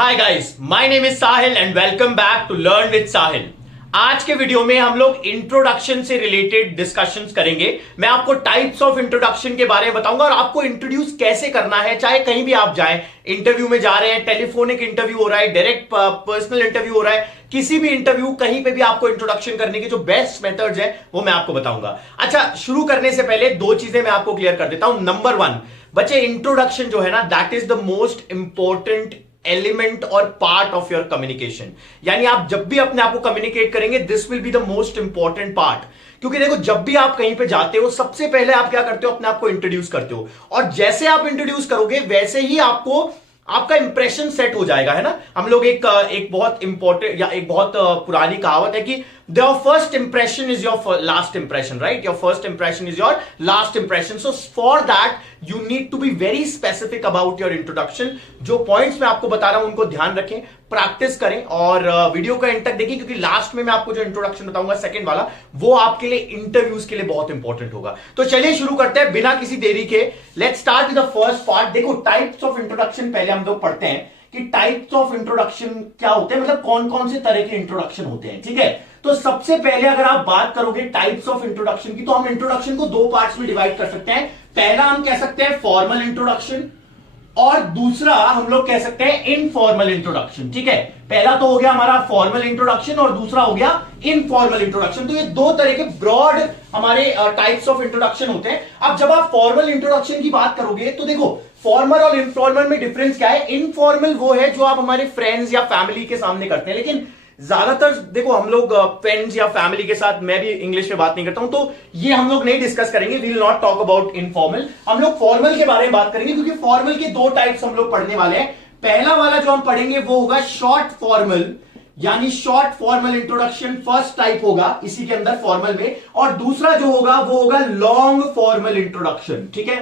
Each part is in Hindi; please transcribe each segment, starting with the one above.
Hi guys, my name is Sahil and welcome back to learn with Sahil. आज के वीडियो में हम लोग इंट्रोडक्शन से रिलेटेड डिस्कशंस करेंगे। मैं आपको टाइप्स ऑफ इंट्रोडक्शन के बारे में बताऊंगा और आपको इंट्रोड्यूस कैसे करना है, चाहे कहीं भी आप जाएं, इंटरव्यू में जा रहे हैं, टेलीफोनिक इंटरव्यू हो रहा है, डायरेक्ट पर्सनल इंटरव्यू हो रहा है, किसी भी इंटरव्यू कहीं पे भी आपको इंट्रोडक्शन करने के जो बेस्ट मेथड्स हैं वो मैं आपको बताऊंगा। अच्छा, शुरू करने से पहले दो चीजें मैं आपको क्लियर कर देता हूं। नंबर वन, बच्चे, इंट्रोडक्शन जो है ना, that is the most important element और पार्ट ऑफ योर कम्युनिकेशन। यानी आप जब भी अपने आप को कम्युनिकेट करेंगे, this will be the most important part. क्योंकि देखो, जब भी आप कहीं पे जाते हो, सबसे पहले आप क्या करते हो, अपने आप को इंट्रोड्यूस करते हो, और जैसे आप इंट्रोड्यूस करोगे वैसे ही आपको आपका इंप्रेशन सेट हो जाएगा, है ना। हम लोग एक बहुत इंपॉर्टेंट या एक बहुत पुरानी कहावत है कि your first impression is your last impression, right. Your first impression is your last impression. So for that you need to be very specific about your introduction. जो पॉइंट्स मैं आपको बता रहा हूं उनको ध्यान रखें, प्रैक्टिस करें और वीडियो का एंड तक देखिए, क्योंकि लास्ट में मैं आपको जो इंट्रोडक्शन बताऊंगा सेकंड वाला, वो आपके लिए इंटरव्यूज के लिए बहुत इंपॉर्टेंट होगा। तो चलिए शुरू करते हैं बिना किसी देरी के। Let's start with the first part. देखो, टाइप्स ऑफ इंट्रोडक्शन पहले हम लोग पढ़ते हैं कि टाइप्स ऑफ इंट्रोडक्शन क्या होते हैं, मतलब कौन कौन से तरह के इंट्रोडक्शन होते हैं, ठीक है। तो सबसे पहले अगर आप बात करोगे टाइप्स ऑफ इंट्रोडक्शन की, तो हम इंट्रोडक्शन को दो पार्ट्स में डिवाइड कर सकते हैं। पहला हम कह सकते हैं फॉर्मल इंट्रोडक्शन और दूसरा हम लोग कह सकते हैं इनफॉर्मल इंट्रोडक्शन, ठीक है। पहला तो हो गया हमारा फॉर्मल इंट्रोडक्शन और दूसरा हो गया इनफॉर्मल इंट्रोडक्शन। तो ये दो तरह के ब्रॉड हमारे टाइप्स ऑफ इंट्रोडक्शन होते हैं। अब जब आप फॉर्मल इंट्रोडक्शन की बात करोगे तो देखो, फॉर्मल और इनफॉर्मल में डिफरेंस क्या है। इनफॉर्मल वो है जो आप हमारे फ्रेंड्स या फैमिली के सामने करते हैं, लेकिन ज्यादातर देखो हम लोग फ्रेंड्स या फैमिली के साथ, मैं भी इंग्लिश में बात नहीं करता हूं, तो ये हम लोग नहीं डिस्कस करेंगे। We will not talk about informal. हम लोग फॉर्मल के बारे में बात करेंगे, क्योंकि फॉर्मल के दो टाइप्स हम लोग पढ़ने वाले हैं। पहला वाला जो हम पढ़ेंगे वो होगा शॉर्ट फॉर्मल, यानी short formal introduction first type होगा इसी के अंदर फॉर्मल में, और दूसरा जो होगा वो होगा लॉन्ग फॉर्मल इंट्रोडक्शन, ठीक है।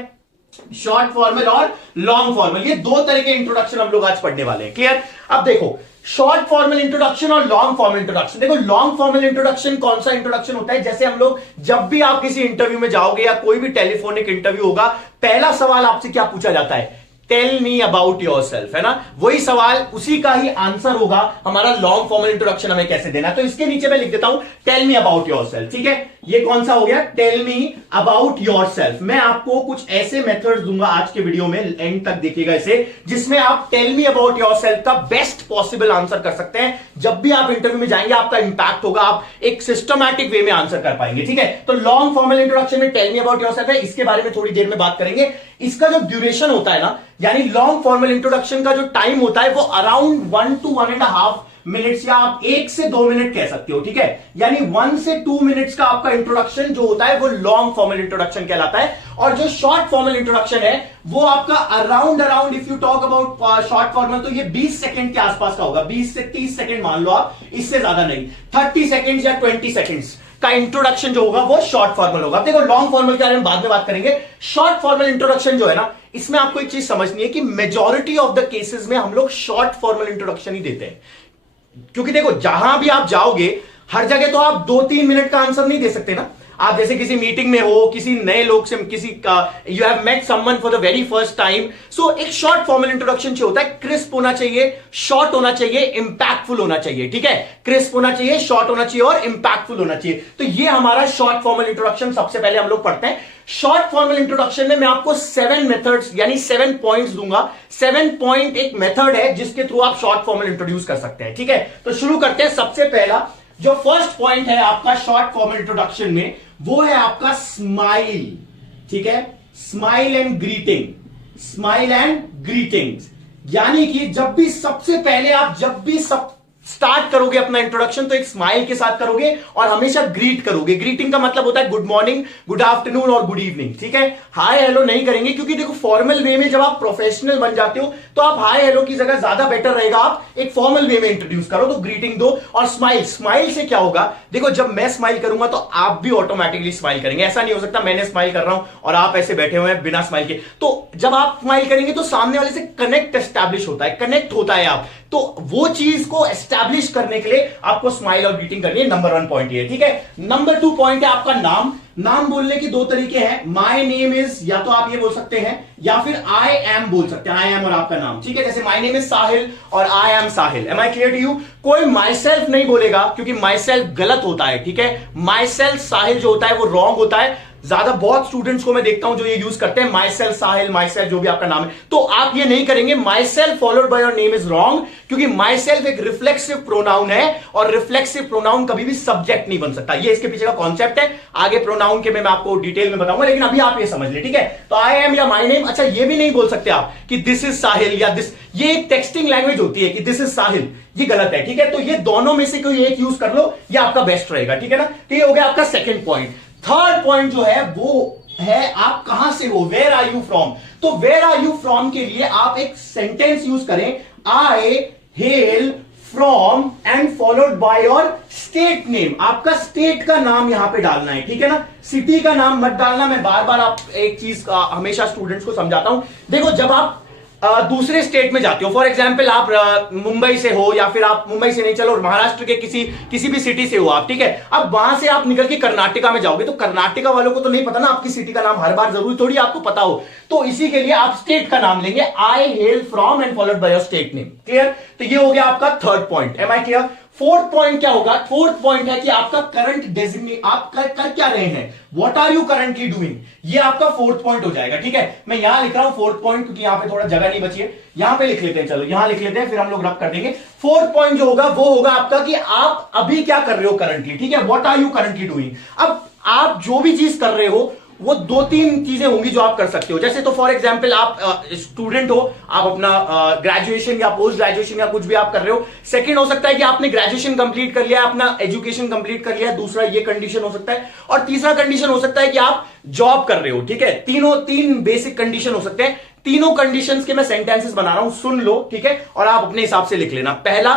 शॉर्ट फॉर्मल और लॉन्ग फॉर्मल, ये दो तरह के इंट्रोडक्शन हम लोग आज पढ़ने वाले हैं। क्लियर। अब देखो, शॉर्ट फॉर्मल इंट्रोडक्शन और लॉन्ग फॉर्मल इंट्रोडक्शन। देखो, लॉन्ग फॉर्मल इंट्रोडक्शन कौन सा इंट्रोडक्शन होता है, जैसे हम लोग जब भी आप किसी इंटरव्यू में जाओगे या कोई भी टेलीफोनिक इंटरव्यू होगा, पहला सवाल आपसे क्या पूछा जाता है, tell me about yourself, है ना। वही सवाल, उसी का ही आंसर होगा हमारा लॉन्ग फॉर्मल इंट्रोडक्शन हमें कैसे देना है। तो इसके नीचे मैं लिख देता हूं tell me about yourself, ठीक है। ये कौन सा हो गया, tell me about yourself. मैं आपको कुछ ऐसे मेथड्स दूंगा आज के वीडियो में, एंड तक देखिएगा इसे, जिसमें आप tell me about yourself का बेस्ट पॉसिबल आंसर कर सकते हैं। जब भी आप इंटरव्यू में जाएंगे आपका इंपैक्ट होगा, आप एक सिस्टमैटिक वे में आंसर कर पाएंगे, ठीक है। तो लॉन्ग फॉर्मल इंट्रोडक्शन में tell me about yourself है, इसके बारे में थोड़ी देर में बात करेंगे। इसका जो ड्यूरेशन होता है ना, यानी लॉन्ग फॉर्मल इंट्रोडक्शन का जो टाइम होता है वो अराउंड 1 to 1.5 मिनट्स, या आप 1 से 2 मिनट कह सकते हो, ठीक है। यानी 1 से 2 मिनट्स का आपका इंट्रोडक्शन जो होता है वो लॉन्ग फॉर्मल इंट्रोडक्शन कहलाता है। और जो शॉर्ट फॉर्मल इंट्रोडक्शन है वो आपका around if you talk about short formal, तो ये 20 सेकंड के आसपास का होगा, 20 से 30 सेकंड मान लो आप, इससे ज्यादा नहीं। 30 सेकंड या 20 सेकंड्स का इंट्रोडक्शन जो होगा वो शॉर्ट फॉर्मल होगा। देखो, लॉन्ग फॉर्मल के बारे में बाद में बात करेंगे। शॉर्ट फॉर्मल इंट्रोडक्शन जो है ना, इसमें आपको एक चीज समझनी है कि मेजॉरिटी ऑफ द केसेस में हम लोग शॉर्ट फॉर्मल इंट्रोडक्शन ही देते हैं। क्योंकि देखो, जहां भी आप जाओगे हर जगह तो आप 2-3 मिनट का आंसर नहीं दे सकते ना। आप जैसे किसी मीटिंग में हो, किसी नए लोग से, किसी का you have met someone for the very first time, so एक शॉर्ट फॉर्मल इंट्रोडक्शन जो होता है, क्रिस्प होना चाहिए, शॉर्ट होना चाहिए, इंपैक्टफुल होना चाहिए, ठीक है। क्रिस्प होना चाहिए, शॉर्ट होना चाहिए और इंपैक्टफुल होना चाहिए। तो ये हमारा शॉर्ट फॉर्मल इंट्रोडक्शन सबसे पहले हम लोग पढ़ते हैं। शॉर्ट फॉर्मल इंट्रोडक्शन में मैं आपको 7 मेथड्स यानी 7 पॉइंट्स दूंगा। 7 पॉइंट एक मेथड है जिसके थ्रू आप शॉर्ट फॉर्मल इंट्रोड्यूस कर सकते हैं, ठीक है। तो शुरू करते हैं। सबसे पहला जो फर्स्ट पॉइंट है आपका शॉर्ट फॉर्मल इंट्रोडक्शन में, वो है आपका स्माइल, ठीक है। Smile and greeting, smile and greetings, यानी कि जब भी सबसे पहले आप जब भी सब स्टार्ट करोगे अपना इंट्रोडक्शन तो एक स्माइल के साथ करोगे और हमेशा ग्रीट करोगे। ग्रीटिंग का मतलब होता है गुड मॉर्निंग, गुड आफ्टरनून और गुड इवनिंग, ठीक है। हाय हेलो नहीं करेंगे, क्योंकि देखो फॉर्मल वे में जब आप प्रोफेशनल बन जाते हो तो आप हाय हेलो की जगह ज्यादा बेटर रहेगा आप एक फॉर्मल वे में इंट्रोड्यूस करो, तो ग्रीटिंग दो। और स्माइल, स्माइल से क्या होगा, देखो जब मैं स्माइल करूंगा तो आप भी ऑटोमेटिकली स्माइल करेंगे। ऐसा नहीं हो सकता मैंने स्माइल कर रहा हूं और आप ऐसे बैठे हुए हैं बिना स्माइल के। तो जब आप स्माइल करेंगे तो सामने वाले से कनेक्ट एस्टैब्लिश होता है, कनेक्ट होता है आप, तो वो चीज को एस्टैब्लिश करने के लिए आपको स्माइल और ग्रीटिंग करनी है। नंबर 1 पॉइंट ये, ठीक है। नंबर 2 पॉइंट है आपका नाम। नाम बोलने के दो तरीके हैं, माई नेम इज, या तो आप ये बोल सकते हैं, या फिर आई एम बोल सकते हैं, आई एम और आपका नाम, ठीक है। जैसे माई नेम इज साहिल और I am Sahil. Am I clear to you? कोई माई सेल्फ नहीं बोलेगा क्योंकि माई सेल्फ गलत होता है, ठीक है। माई सेल्फ साहिल जो होता है वो रॉन्ग होता है। ज्यादा बहुत स्टूडेंट्स को मैं देखता हूं जो ये यूज करते हैं my self Sahil, my self जो भी आपका नाम है, तो आप ये नहीं करेंगे। My self followed by your name is wrong, क्योंकि माई सेल्फ एक रिफ्लेक्सिव प्रोनाउन है और रिफ्लेक्सिव प्रोनाउन कभी भी सब्जेक्ट नहीं बन सकता। ये इसके पीछे का कॉन्सेप्ट है, आगे प्रोनाउन के मैं आपको डिटेल में बताऊंगा, लेकिन अभी आप ये समझ ले, ठीक है। तो आई एम या माई नेम, अच्छा ये भी नहीं बोल सकते आप कि दिस इज साहिल या दिस, ये एक टेक्सटिंग लैंग्वेज होती है कि दिस इज साहिल, ये गलत है, ठीक है। तो ये दोनों में से कोई एक यूज कर लो, ये आपका बेस्ट रहेगा, ठीक है ना। तो ये हो गया आपका सेकंड पॉइंट। थर्ड पॉइंट जो है वो है आप कहां से हो, वेयर आर यू फ्रॉम। तो वेयर आर यू फ्रॉम के लिए आप एक सेंटेंस यूज करें, I hail from and followed by your state name. आपका स्टेट का नाम यहां पे डालना है, ठीक है ना, सिटी का नाम मत डालना। मैं बार बार आप एक चीज हमेशा स्टूडेंट्स को समझाता हूं, देखो जब आप दूसरे स्टेट में जाते हो, फॉर एग्जाम्पल आप मुंबई से हो, या फिर आप मुंबई से नहीं, चलो महाराष्ट्र के किसी भी सिटी से हो आप, ठीक है। अब वहां से आप निकल के कर्नाटका में जाओगे, तो कर्नाटका वालों को तो नहीं पता ना आपकी सिटी का नाम हर बार जरूरी थोड़ी आपको पता हो, तो इसी के लिए आप स्टेट का नाम लेंगे, I hail from and followed by your state name. Clear? तो ये हो गया आपका third point. Am I clear? Fourth point क्या होगा? फोर्थ पॉइंट है कि आपका करंट डेजिग्नेट, आप कर क्या रहे हैं, what are you currently doing, ये आपका फोर्थ पॉइंट हो जाएगा, ठीक है। मैं यहां लिख रहा हूं फोर्थ पॉइंट क्योंकि यहां पे थोड़ा जगह नहीं बची है, यहां पे लिख लेते हैं, चलो यहां लिख लेते हैं, फिर हम लोग रब कर देंगे। फोर्थ पॉइंट जो होगा वो होगा आपका कि आप अभी क्या कर रहे हो करंटली, ठीक है, what are you currently doing. अब आप जो भी चीज कर रहे हो वो दो तीन चीजें होंगी जो आप कर सकते हो। जैसे तो फॉर एग्जांपल आप स्टूडेंट हो, आप अपना ग्रेजुएशन या पोस्ट ग्रेजुएशन या कुछ भी आप कर रहे हो। सेकंड हो सकता है कि आपने ग्रेजुएशन कंप्लीट कर लिया, अपना एजुकेशन कंप्लीट कर लिया, दूसरा ये कंडीशन हो सकता है, और तीसरा कंडीशन हो सकता है कि आप जॉब कर रहे हो, ठीक है। तीन बेसिक कंडीशन हो सकते हैं। तीनों कंडीशंस के मैं सेंटेंसेस बना रहा हूं, सुन लो, ठीक है, और आप अपने हिसाब से लिख लेना। पहला,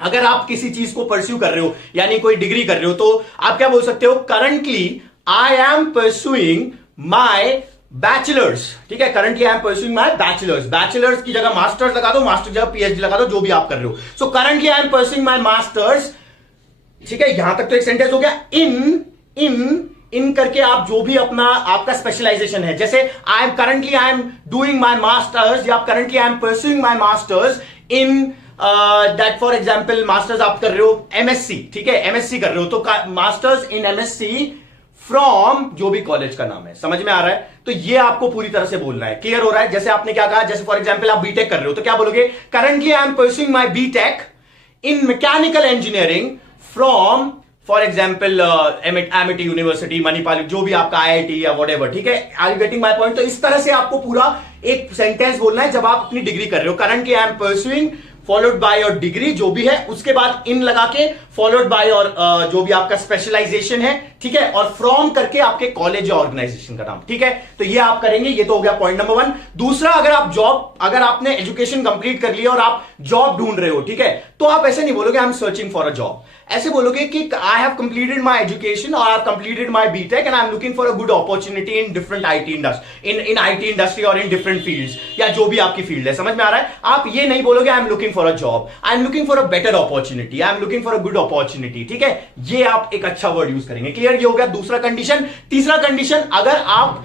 अगर आप किसी चीज को परस्यू कर रहे हो, यानी कोई डिग्री कर रहे हो, तो आप क्या बोल सकते हो, currently I am pursuing my bachelor's, ठीक है। Currently I am pursuing my bachelors, bachelors की जगह मास्टर्स लगा दो, मास्टर जगह पीएचडी लगा दो, जो भी आप कर रहे हो। So currently I am pursuing my masters, ठीक है, यहां तक तो एक सेंटेंस हो गया। इन करके आप जो भी अपना आपका स्पेशलाइजेशन है, जैसे I am doing my masters, या currently I am pursuing my masters in that, for example masters आप कर रहे हो एमएससी, ठीक है, एमएससी कर रहे हो, तो मास्टर्स इन एमएससी फ्रॉम जो भी कॉलेज का नाम है। समझ में आ रहा है? तो ये आपको पूरी तरह से बोलना है। क्लियर हो रहा है? जैसे आपने क्या कहा, जैसे फॉर एग्जांपल आप बीटेक कर रहे हो, तो क्या बोलोगे, currently I am pursuing my BTech in mechanical engineering from for example Amity university, Manipal, जो भी आपका आईआईटी या व्हाटएवर, ठीक है। Are you getting my point? तो इस तरह से आपको पूरा एक सेंटेंस बोलना है जब आप अपनी डिग्री कर रहे हो। Currently I am pursuing followed by your degree, जो भी है, उसके बाद इन लगा के फॉलोड बाय योर जो भी आपका स्पेशलाइजेशन है, ठीक है, और फ्रॉम करके आपके कॉलेज या ऑर्गेनाइजेशन का नाम, ठीक है। तो ये आप करेंगे, ये तो हो गया पॉइंट नंबर 1। दूसरा, अगर आपने एजुकेशन कंप्लीट कर लिया और आप जॉब ढूंढ रहे हो, ठीक है, तो आप ऐसे नहीं बोलोगे I am searching for a job, ऐसे बोलोगे कि I have completed my education और I have completed my BTech and I am looking for a good opportunity in different IT industry, in IT industry और इन डिफरेंट फील्ड्स, या जो भी आपकी फील्ड है। समझ में आ रहा है? आप ये नहीं बोलोगे I am looking for a job, I am looking for a better opportunity, I am looking for a good opportunity, ठीक है। ये आप एक अच्छा वर्ड यूज करेंगे। क्लियर? ये हो गया दूसरा कंडीशन। तीसरा कंडीशन, अगर आप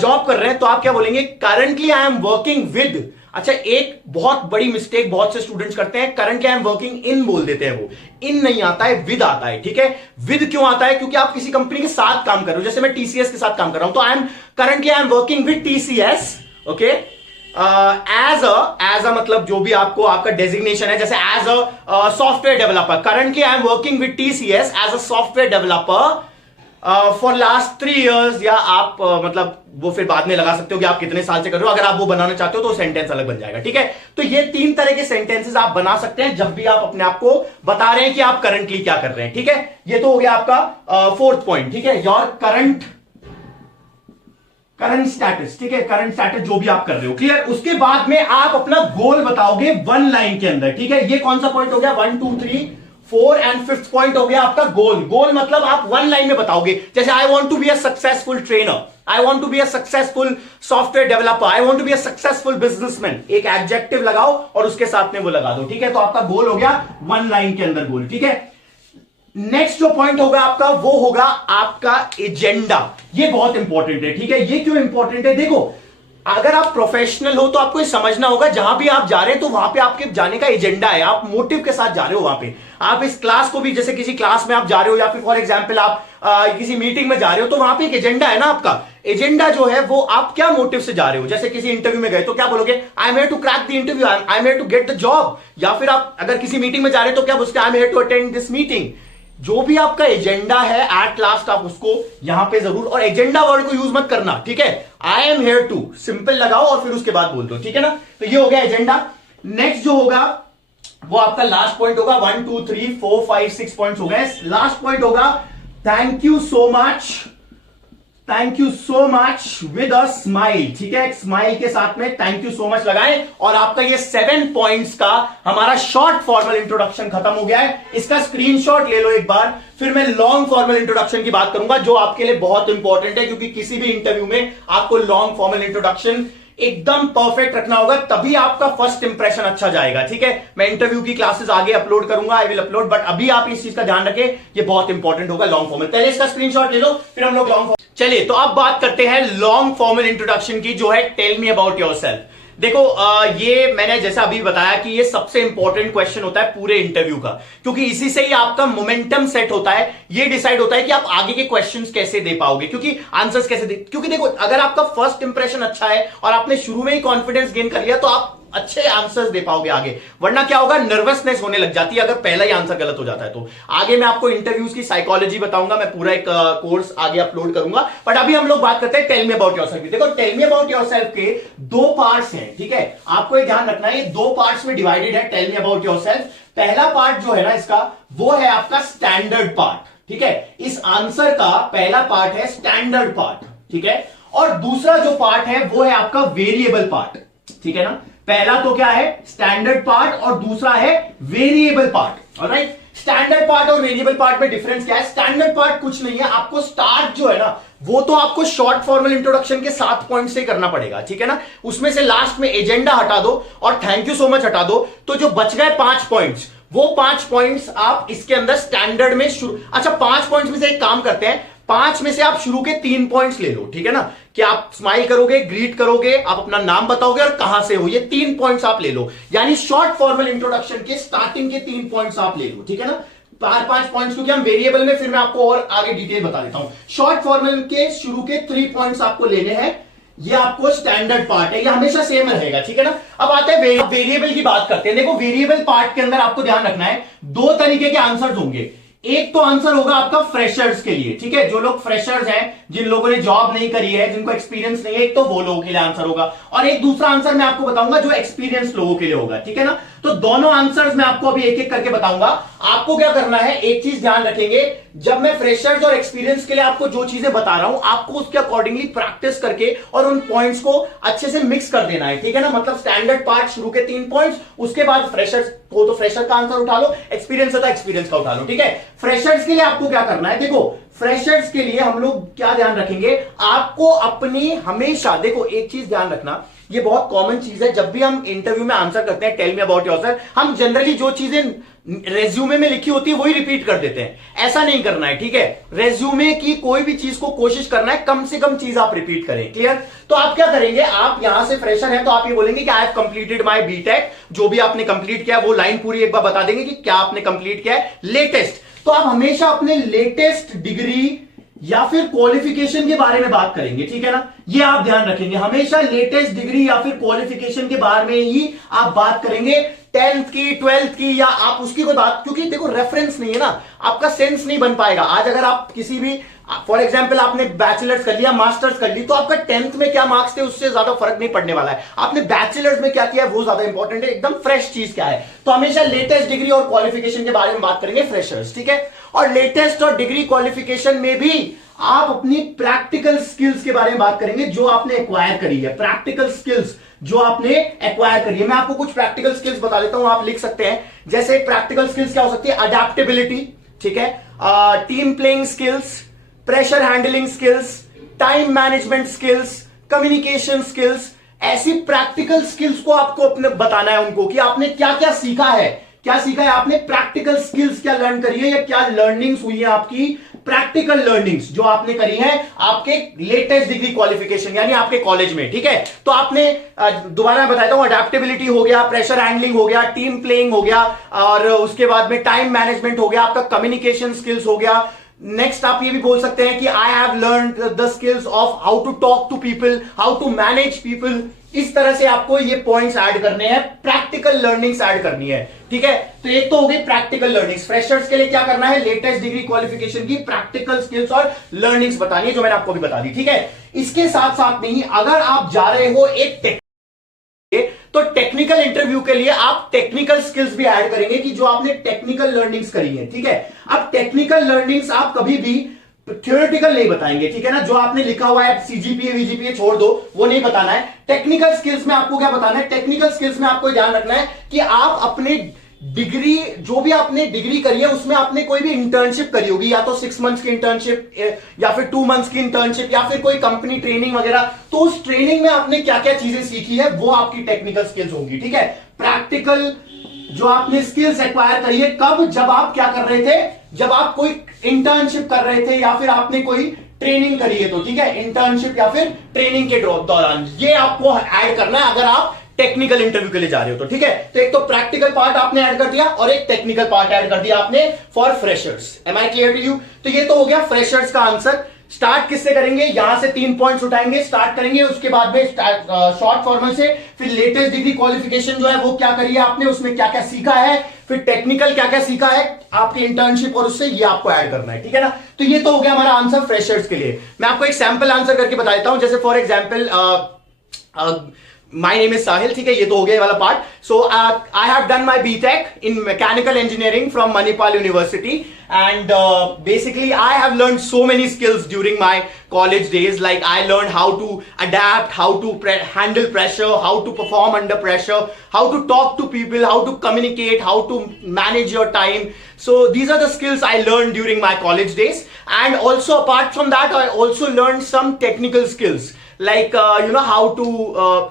जॉब कर रहे हैं तो आप क्या बोलेंगे, currently I am working with. अच्छा, एक बहुत बड़ी मिस्टेक बहुत से स्टूडेंट्स करते हैं, currently I am working in बोल देते हैं। वो इन नहीं आता है, विद आता है, ठीक है। विद क्यों आता है? क्योंकि आप किसी कंपनी के साथ काम कर रहे हो, जैसे मैं टीसीएस के साथ काम कर रहा हूं, तो I am currently I am working with TCS, okay. As a मतलब जो भी आपका डेजिग्नेशन है, जैसे as a software developer, currently I am working with TCS as a software developer for last 3 years, या आप मतलब वो फिर बाद में लगा सकते हो कि आप कितने साल से कर रहे हो। अगर आप वो बनाना चाहते हो तो सेंटेंस अलग बन जाएगा, ठीक है। तो ये 3 तरह के सेंटेंसेस आप बना सकते हैं जब भी आप अपने आप को बता रहे हैं कि आप करंटली क्या कर रहे हैं, ठीक है। ये तो हो गया आपका फोर्थ पॉइंट, ठीक है, योर करंट स्टेटस, ठीक है, करंट स्टेटस जो भी आप कर रहे हो। क्लियर? उसके बाद में आप अपना गोल बताओगे 1 लाइन के अंदर, ठीक है। ये कौन सा पॉइंट हो गया? 1 2 3 4 एंड 5th पॉइंट हो गया आपका गोल। गोल मतलब आप 1 लाइन में बताओगे, जैसे I want to be a successful trainer, I want to be a successful software developer, I want to be a successful businessman. एक एडजेक्टिव लगाओ और उसके साथ में वो लगा दो, ठीक है। तो आपका गोल हो गया 1 लाइन के अंदर गोल, ठीक है। नेक्स्ट जो पॉइंट होगा आपका वो होगा आपका एजेंडा। ये बहुत इंपॉर्टेंट है, ठीक है। ये क्यों इंपॉर्टेंट है, देखो अगर आप प्रोफेशनल हो तो आपको ये समझना होगा जहां भी आप जा रहे हैं तो वहां पे आपके जाने का एजेंडा है, आप मोटिव के साथ जा रहे हो वहां पे। आप इस क्लास को भी, जैसे किसी क्लास में आप जा रहे हो या फिर फॉर एग्जांपल आप किसी मीटिंग में जा रहे हो, तो वहां पे एक एजेंडा है ना आपका। एजेंडा जो है वो आप क्या मोटिव से जा रहे हो। जैसे किसी इंटरव्यू में गए तो क्या बोलोगे, I am here to crack the interview, I am here to get the job. या फिर आप अगर किसी मीटिंग में जा रहे हो तो क्या बोलते हैं, I am here to attend this meeting. जो भी आपका एजेंडा है एट लास्ट आप उसको यहां पे जरूर, और एजेंडा वर्ड को यूज मत करना, ठीक है। I am here to simple लगाओ और फिर उसके बाद बोल दो, ठीक है ना। तो ये हो गया एजेंडा। नेक्स्ट जो होगा वो आपका लास्ट पॉइंट होगा। 1 2 3 4 5 6 पॉइंट्स हो गए। लास्ट पॉइंट होगा thank you so much, thank you so much with a smile, ठीक है। एक स्माइल के साथ में थैंक यू सो मच लगाएं और आपका ये 7 पॉइंट्स का हमारा शॉर्ट फॉर्मल इंट्रोडक्शन खत्म हो गया है। इसका स्क्रीनशॉट ले लो एक बार, फिर मैं लॉन्ग फॉर्मल इंट्रोडक्शन की बात करूंगा जो आपके लिए बहुत इंपॉर्टेंट है, क्योंकि किसी भी इंटरव्यू में आपको लॉन्ग फॉर्मल इंट्रोडक्शन एकदम परफेक्ट रखना होगा, तभी आपका फर्स्ट इंप्रेशन अच्छा जाएगा, ठीक है। मैं इंटरव्यू की क्लासेस आगे अपलोड करूंगा, आई विल अपलोड, बट अभी आप इस चीज का ध्यान रखें, ये बहुत इंपॉर्टेंट होगा लॉन्ग फॉर्मल। पहले इसका स्क्रीनशॉट ले लो, फिर हम लोग लॉन्ग। चलिए तो अब बात करते हैं लॉन्ग फॉर्मल इंट्रोडक्शन की, जो है टेल मी अबाउट योरसेल्फ। देखो ये मैंने जैसा अभी बताया कि ये सबसे इंपॉर्टेंट क्वेश्चन होता है पूरे इंटरव्यू का, क्योंकि इसी से ही आपका मोमेंटम सेट होता है। ये डिसाइड होता है कि आप आगे के क्वेश्चंस कैसे दे पाओगे, क्योंकि आंसर्स कैसे दे, क्योंकि देखो अगर आपका फर्स्ट इंप्रेशन अच्छा है और आपने शुरू में ही कॉन्फिडेंस गेन कर लिया तो आप अच्छे आंसर्स दे पाओगे आगे। वरना क्या होगा, नर्वसनेस होने लग जाती है अगर पहला ही आंसर गलत हो जाता है तो। आगे मैं आपको इंटरव्यूज की साइकोलॉजी बताऊंगा, मैं पूरा एक कोर्स आगे अपलोड करूंगा, बट अभी हम लोग बात करते हैं टेल मी अबाउट योरसेल्फ। देखो टेल मी अबाउट योरसेल्फ के 2 पार्ट्स हैं, ठीक है। आपको ये ध्यान रखना है, ये 2 पार्ट्स में डिवाइडेड है टेल मी अबाउट योरसेल्फ। पहला पार्ट जो है ना इसका, वो है आपका स्टैंडर्ड पार्ट, ठीक है। इस आंसर का पहला पार्ट है स्टैंडर्ड पार्ट, ठीक है। और दूसरा जो पार्ट है वो है आपका वेरिएबल पार्ट, ठीक है ना। पहला तो क्या है, स्टैंडर्ड पार्ट, और दूसरा है variable part, alright. Standard part और वेरिएबल पार्ट में डिफरेंस क्या है। स्टैंडर्ड पार्ट कुछ नहीं है, आपको स्टार्ट जो है ना वो तो आपको शॉर्ट फॉर्मल इंट्रोडक्शन के 7 पॉइंट से करना पड़ेगा, ठीक है ना। उसमें से लास्ट में एजेंडा हटा दो और थैंक यू सो मच हटा दो, तो जो बच गए 5 पॉइंट्स, वो 5 पॉइंट्स आप इसके अंदर स्टैंडर्ड में शुरू। अच्छा 5 पॉइंट्स में से एक काम करते हैं, 5 में से आप शुरू के 3 पॉइंट्स ले लो, ठीक है ना। कि आप स्माइल करोगे, ग्रीट करोगे, आप अपना नाम बताओगे और कहां से हो, ये 3 पॉइंट्स आप ले लो। यानी शॉर्ट फॉर्मल इंट्रोडक्शन के स्टार्टिंग के 3 पॉइंट्स आप ले लो, ठीक है ना। 5 पॉइंट्स, क्योंकि हम वेरिएबल में फिर मैं आपको और आगे डिटेल बता देता हूं। शॉर्ट फॉर्मल के शुरू के 3 पॉइंट्स आपको लेने हैं, ये आपको स्टैंडर्ड पार्ट है, ये हमेशा सेम रहेगा, ठीक है ना। अब आते हैं वेरिएबल की बात करते हैं। देखो वेरिएबल पार्ट के अंदर आपको ध्यान रखना है 2 तरीके के आंसर्स होंगे। एक तो आंसर होगा आपका फ्रेशर्स के लिए, ठीक है, जो लोग फ्रेशर्स हैं, जिन लोगों ने जॉब नहीं करी है, जिनको एक्सपीरियंस नहीं है, एक तो वो लोगों के लिए आंसर होगा, और एक दूसरा आंसर मैं आपको बताऊंगा जो एक्सपीरियंस लोगों के लिए होगा, ठीक है ना। तो दोनों आंसर्स मैं आपको अभी एक एक करके बताऊंगा। आपको क्या करना है, एक चीज ध्यान रखेंगे, जब मैं फ्रेशर्स और एक्सपीरियंस के लिए आपको जो चीजें बता रहा हूं, आपको उसके अकॉर्डिंगली प्रैक्टिस करके और उन पॉइंट्स को अच्छे से मिक्स कर देना है, ठीक है ना। मतलब स्टैंडर्ड पार्ट शुरू के 3 पॉइंट्स, उसके बाद फ्रेशर्स हो तो फ्रेशर का आंसर उठा लो, एक्सपीरियंस है तो एक्सपीरियंस का उठा लो, ठीक है। फ्रेशर्स के लिए आपको क्या करना है, देखो फ्रेशर्स के लिए हम लोग क्या ध्यान रखेंगे, आपको अपनी हमेशा, देखो एक चीज ध्यान रखना, ये बहुत कॉमन चीज है, जब भी हम इंटरव्यू में आंसर करते हैं टेल मी अबाउट योरसेल्फ, हम जनरली जो चीजें रेज्यूमे में लिखी होती है वही रिपीट कर देते हैं। ऐसा नहीं करना है, ठीक है। रेज्यूमे की कोई भी चीज को कोशिश करना है कम से कम चीज आप रिपीट करें, क्लियर। तो आप क्या करेंगे, आप यहां से फ्रेशर हैं तो आप ये बोलेंगे कि I have completed my BTech, जो भी आपने कंप्लीट किया वो लाइन पूरी एक बार बता देंगे कि क्या आपने कंप्लीट किया है। लेटेस्ट, तो आप हमेशा अपने लेटेस्ट डिग्री या फिर क्वालिफिकेशन के बारे में बात करेंगे, ठीक है ना। ये आप ध्यान रखेंगे, हमेशा लेटेस्ट डिग्री या फिर क्वालिफिकेशन के बारे में ही आप बात करेंगे। 10th की 12th की या आप उसकी कोई बात, क्योंकि देखो रेफरेंस नहीं है ना, आपका सेंस नहीं बन पाएगा। आज अगर आप किसी भी, फॉर एग्जाम्पल आपने बैचलर्स कर लिया, मास्टर्स कर ली, तो आपका 10th में क्या मार्क्स थे उससे ज्यादा फर्क नहीं पड़ने वाला है। आपने बैचलर्स में क्या किया है वो ज्यादा इंपॉर्टेंट है, एकदम फ्रेश चीज क्या है। तो हमेशा लेटेस्ट डिग्री और क्वालिफिकेशन के बारे में बात करेंगे फ्रेशर्स, ठीक है। और लेटेस्ट और डिग्री क्वालिफिकेशन में भी आप अपनी प्रैक्टिकल स्किल्स के बारे में बात करेंगे जो आपने एक्वायर करी है, प्रैक्टिकल स्किल्स जो आपने एक्वायर करी है। मैं आपको कुछ प्रैक्टिकल स्किल्स बता देता हूं, आप लिख सकते हैं। जैसे प्रैक्टिकल स्किल्स क्या हो सकती है, अडेप्टेबिलिटी, ठीक है, team playing skills, pressure handling skills, time management skills, communication skills. ऐसी प्रैक्टिकल स्किल्स को आपको अपने बताना है उनको कि आपने क्या क्या सीखा है, क्या सीखा है आपने? प्रैक्टिकल स्किल्स क्या लर्न करी है, या क्या लर्निंग्स हुई है आपकी? प्रैक्टिकल लर्निंग्स जो आपने करी है आपके लेटेस्ट डिग्री क्वालिफिकेशन यानी आपके कॉलेज में, ठीक है। तो आपने दोबारा बताता हूं, अडेप्टेबिलिटी हो गया, प्रेशर हैंडलिंग हो गया, टीम प्लेइंग हो गया, और उसके बाद में टाइम मैनेजमेंट हो गया, आपका कम्युनिकेशन स्किल्स हो गया। नेक्स्ट आप ये भी बोल सकते हैं कि I have learn the skills of how to talk to people, how to manage people. इस तरह से आपको ये पॉइंट्स ऐड करने हैं, प्रैक्टिकल लर्निंग्स ऐड करनी है, ठीक है। तो एक तो हो गई प्रैक्टिकल लर्निंग्स। फ्रेशर्स के लिए क्या करना है? लेटेस्ट डिग्री क्वालिफिकेशन की प्रैक्टिकल स्किल्स और लर्निंग्स बतानी है, जो मैंने आपको भी बता दी, ठीक है। इसके साथ साथ में ही अगर आप जा रहे हो एक तो टेक्निकल इंटरव्यू के लिए आप टेक्निकल स्किल्स भी ऐड करेंगे कि जो आपने टेक्निकल लर्निंग्स करी है, ठीक है। अब टेक्निकल लर्निंग्स आप कभी भी थ्योरेटिकल नहीं बताएंगे, ठीक है ना। जो आपने लिखा हुआ है सीजीपीए वीजीपीए छोड़ दो, वो नहीं बताना है। टेक्निकल स्किल्स में आपको क्या बताना है? टेक्निकल स्किल्स में आपको ध्यान रखना है कि आप अपने डिग्री, जो भी आपने डिग्री करी है उसमें आपने कोई भी इंटर्नशिप करी होगी, या तो 6 मंथ्स की इंटर्नशिप, या फिर 2 मंथ्स की इंटर्नशिप, या फिर कोई कंपनी ट्रेनिंग वगैरह। तो उस ट्रेनिंग में आपने क्या क्या चीजें सीखी है वो आपकी टेक्निकल स्किल्स होंगी, ठीक है। प्रैक्टिकल जो आपने स्किल्स एक्वायर करी है, कब? जब आप क्या कर रहे थे? जब आप कोई इंटर्नशिप कर रहे थे या फिर आपने कोई ट्रेनिंग करी है, तो ठीक है, इंटर्नशिप या फिर ट्रेनिंग के दौरान ये आपको ऐड करना है अगर आप टेक्निकल इंटरव्यू के लिए जा रहे हो, तो ठीक है। तो एक तो प्रैक्टिकल पार्ट आपने ऐड कर दिया और एक टेक्निकल पार्ट ऐड कर दिया आपने for freshers. Am I clear to you? तो ये तो हो गया फ्रेशर्स का आंसर। स्टार्ट किससे करेंगे? यहां से 3 पॉइंट्स उठाएंगे, स्टार्ट करेंगे, उसके बाद में शॉर्ट फॉर्मल से, फिर लेटेस्ट डिग्री क्वालिफिकेशन जो है वो क्या करी है आपने, उसमें क्या क्या सीखा है, फिर टेक्निकल क्या क्या सीखा है आपकी इंटर्नशिप, और उससे ये आपको ऐड करना है, ठीक है ना। तो ये तो हो गया हमारा आंसर फ्रेशर्स के लिए। मैं आपको एक सैंपल आंसर करके बता देता हूं, जैसे for example My name is Sahil, ठीक है, ये तो हो गया वाला part. So I have done my BTech in mechanical engineering from Manipal University, and basically I have learned so many skills during my college days. Like I learned how to adapt, how to handle pressure, how to perform under pressure, how to talk to people, how to communicate, how to manage your time. So these are the skills I learned during my college days, and also apart from that I also learned some technical skills. Like you know how to,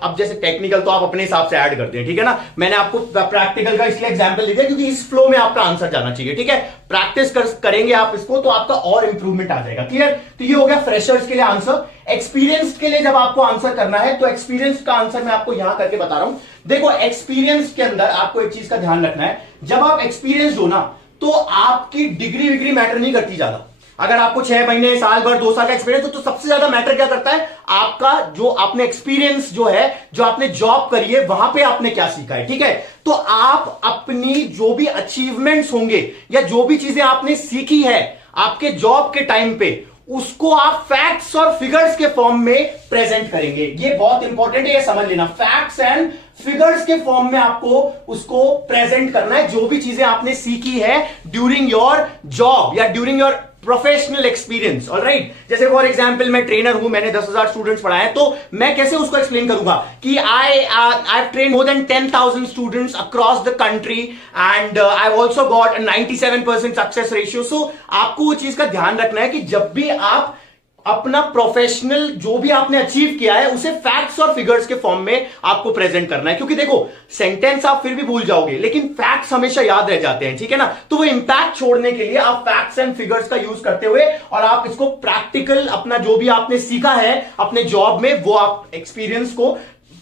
अब जैसे टेक्निकल तो आप अपने हिसाब से ऐड करते हैं, ठीक है ना। मैंने आपको प्रैक्टिकल का इसलिए एग्जांपल दिया क्योंकि इस फ्लो में आपका आंसर जाना चाहिए, ठीक है। प्रैक्टिस करेंगे आप इसको तो आपका और इंप्रूवमेंट आ जाएगा, क्लियर। तो ये हो गया फ्रेशर्स के लिए आंसर। एक्सपीरियंस के लिए जब आपको आंसर करना है तो एक्सपीरियंस का आंसर मैं आपको यहां करके बता रहा हूं। देखो एक्सपीरियंस के अंदर आपको एक चीज का ध्यान रखना है, जब आप एक्सपीरियंस हो ना तो आपकी डिग्री विग्री मैटर नहीं करती ज्यादा। अगर आपको 6 महीने, साल भर, 2 साल का एक्सपीरियंस तो सबसे ज्यादा मैटर क्या करता है? आपका जो आपने एक्सपीरियंस जो है, जो आपने जॉब करी है, वहां पे आपने क्या सीखा है, ठीक है। तो आप अपनी जो भी अचीवमेंट्स होंगे या जो भी चीजें आपने सीखी है आपके जॉब के टाइम पे, उसको आप फैक्ट्स और फिगर्स के फॉर्म में प्रेजेंट करेंगे। ये बहुत इंपॉर्टेंट है, ये समझ लेना। फैक्ट्स एंड फिगर्स के फॉर्म में आपको उसको प्रेजेंट करना है, जो भी चीजें आपने सीखी है ड्यूरिंग योर जॉब या during your professional experience. Alright, जैसे फॉर एग्जांपल मैं ट्रेनर हूं, मैंने 10,000 स्टूडेंट्स पढ़ाए हैं, तो मैं कैसे उसको एक्सप्लेन करूंगा कि I train more than 10,000 students across the country and I also got 97% success ratio. So आपको वो चीज का ध्यान रखना है कि जब भी आप अपना प्रोफेशनल जो भी आपने अचीव किया है उसे फैक्ट्स और फिगर्स के फॉर्म में आपको प्रेजेंट करना है, क्योंकि देखो सेंटेंस आप फिर भी भूल जाओगे लेकिन फैक्ट्स हमेशा याद रह जाते हैं, ठीक है ना। तो वो इंपैक्ट छोड़ने के लिए आप फैक्ट्स एंड फिगर्स का यूज करते हुए और आप इसको प्रैक्टिकल अपना जो भी आपने सीखा है अपने जॉब में वो आप एक्सपीरियंस को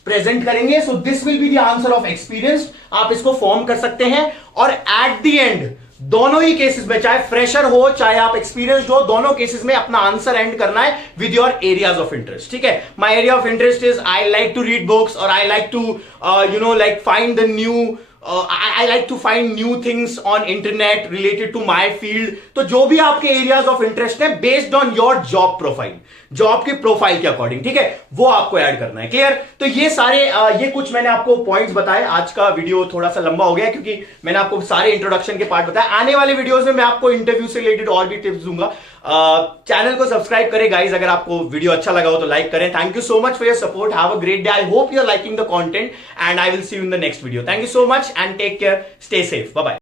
प्रेजेंट करेंगे। So this will be the answer of experience. आप इसको फॉर्म कर सकते हैं और एट द एंड दोनों ही केसेस में, चाहे फ्रेशर हो चाहे आप एक्सपीरियंस्ड हो, दोनों केसेस में अपना आंसर एंड करना है with your areas of interest, ठीक है। My area of interest is I like to read books और I like to you know like find the new I like to find new things on internet related to my field। तो जो भी आपके एरियाज ऑफ इंटरेस्ट है based on your job profile, job के प्रोफाइल के अकॉर्डिंग, ठीक है, वो आपको ऐड करना है, क्लियर। तो ये सारे ये कुछ मैंने आपको पॉइंट्स बताए। आज का वीडियो थोड़ा सा लंबा हो गया क्योंकि मैंने आपको सारे इंट्रोडक्शन के पार्ट बताए। आने वाले वीडियोस में मैं आपको इंटरव्यू से रिलेटेड और भी टिप्स दूंगा। चैनल को सब्सक्राइब करें गाइज, अगर आपको वीडियो अच्छा लगा हो तो लाइक करें। Thank you so much for your support. Have a great day. I hope you are liking the content and I will see you in the next video. Thank you so much and take care. Stay safe. Bye bye.